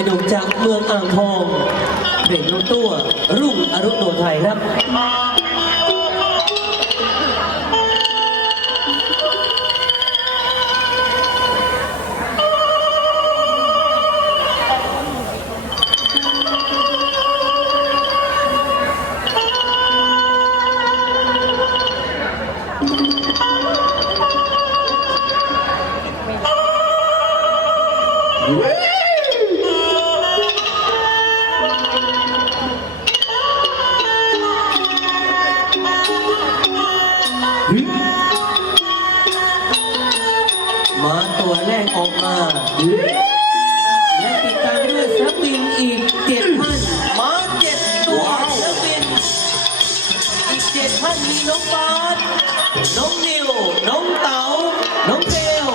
อ้หนุ่มจากเมืองอ่างทองเพลงรุ่งตัว รุ่งอรุณโนไทยครับม แรกออกมา และติดตามด้วยศิลปินอีกเจ็ดท่านมาเจ็ดตัวศิลปินอีกเจ็ดท่านมีน้องบาสน้องนิว น้องเต๋าน้องเบล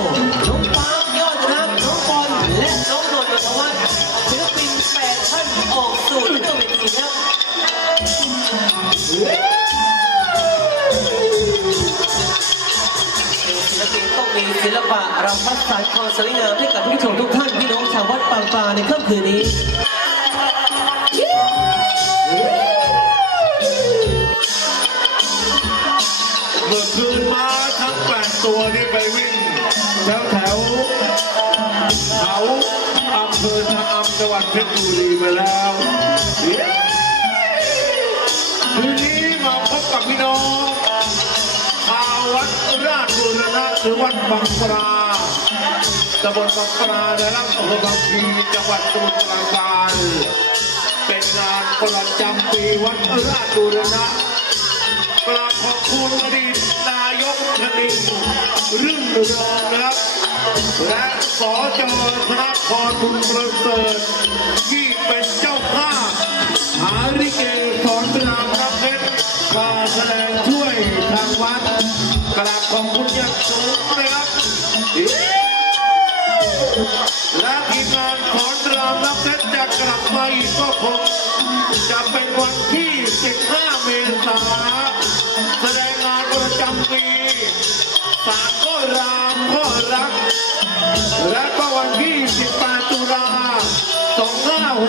น้องปาล์มยอดรักน้องบอลและน้องนนท์นนวัฒน์ศิลปินแปดท่านออกสู่เรื่องเวทีครับะรำพัดสายความสวยงามให้กับผู้ชมทุกท่านพี่น้องชาววัดปางปาในค่ำคืนนี้ เมื่อคืนมาทั้งแปดตัวนี่ไปวิ่งแถวแถวเขาอำเภอชะอำจังหวัดเพชรบุรีไปแล้ว ราชบุรณะหรือวัดบางปลาตำบลบางปลาในรัฐอำเภอบางพลีจังหวัดสมุทรปราการเป็นงานประจำปีวัดราชบุรณะกราบขอบคุณอดีตนายกชนินรื่นเรืองนะครับ และสจธนพรบุญประเสริฐที่เป็นเจ้าภาพหาริเกสอนรามน้ำเพชรมาแสดง ก็คงจะเป็นวันที่ 15 เมษายนแสดงงานประจำปีสามก็รามก็รัก และก็วันที่ 18 ตุลา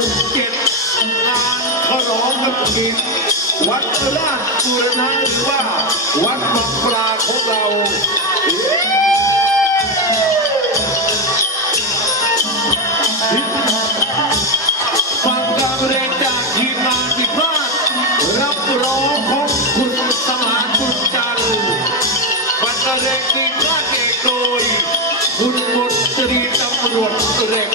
2567งานฉลองกับกินวัดราชบุรณะหรือว่า วัดบางปลาของเรา เลงทีมงาชเอกโดยคุณมนตรีตำรวจเร็ก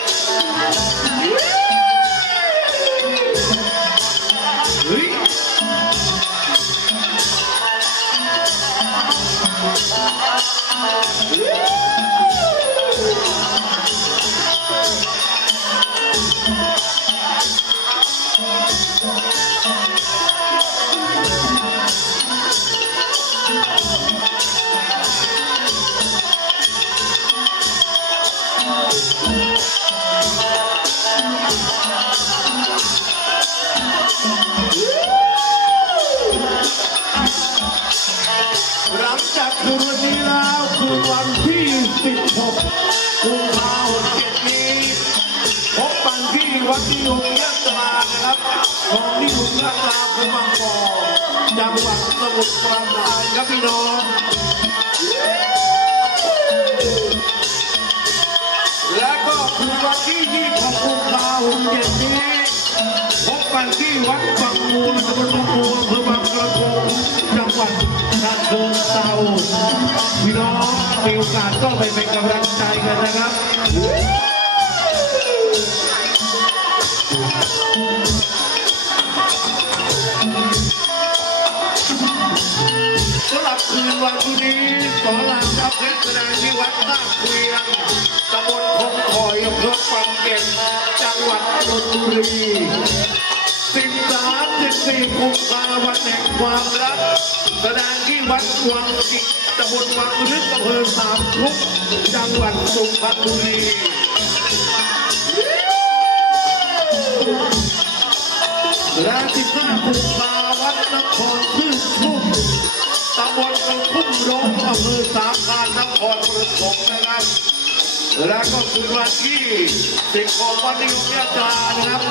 จากคืนวันนี้แล้วคืนวันที่ 16กุมภาพันธ์67นี้พบกันที่วัดนิยมยะตรานะครับของนิยมยะตราคือมังกรจังหวัดสมุทรปราการครับพี่น้องและก็คือวันที่26กุมภาพันธ์67นี้ กันที่วัดบางมูลตำบลบางมูลอำเภอบางกระโปงจังหวัดฉะเชิงเทราพี่น้องมีโอกาสก็ไปเป็นกำลังใจกันนะครับสำหรับคืนวันพรุ่งนี้สอนรามรับเพชรแสดงที่วัดท่านเกวียงตำบลคงคอยอำเภอปังเก่งจังหวัดนน ทบุรี13 14กุมภาพันแห่งความรัก แสดงที่วัดวังจิกตำบลวังลึกอำเภอสามทุกจังหวัดสุพรรณบุรีและ15กุมภาวัดนครพึ่งทุ่งตำบลกระทุ่มร้องอำเภอสามพานนครปฐมนะครับและก็คือวันที่สิบของวันนิยมยาตรานะครับ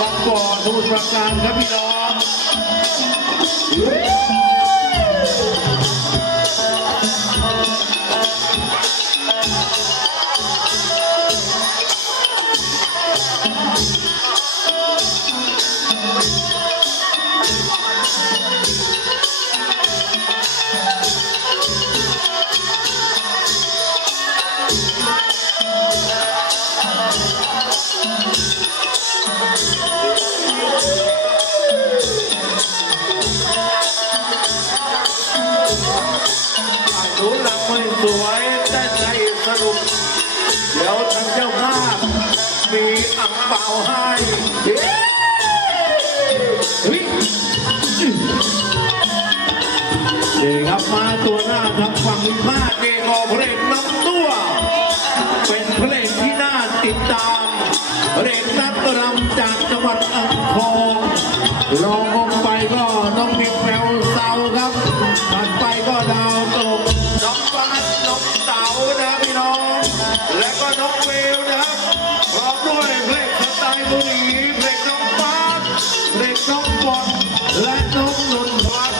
บางกอกสมุทรปราการครับพี่น้อง หนูลำไม่สวยแต่ใจสนุก เดี๋ยวทางเจ้าภาพมีอังเปาให้เฮ้เฮ้ยนี่ครับมาตัวหน้าทางฝั่งพาดเองออกเพลงน้องตัว เป็นเพลงที่น่าติดตามเพลงนักรำจากจังหวัดอ่างทองรองลงไปก็น้องมิกแมวเซาครับถัดไปก็ด บุรีเพลงน้องฟาดเพลงน้องบอลและน้องนนท์ครับ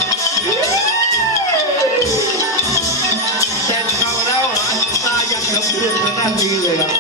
เต้นเข้าแล้วหันตายังกับเพื่อนทางด้ารีเลยครับ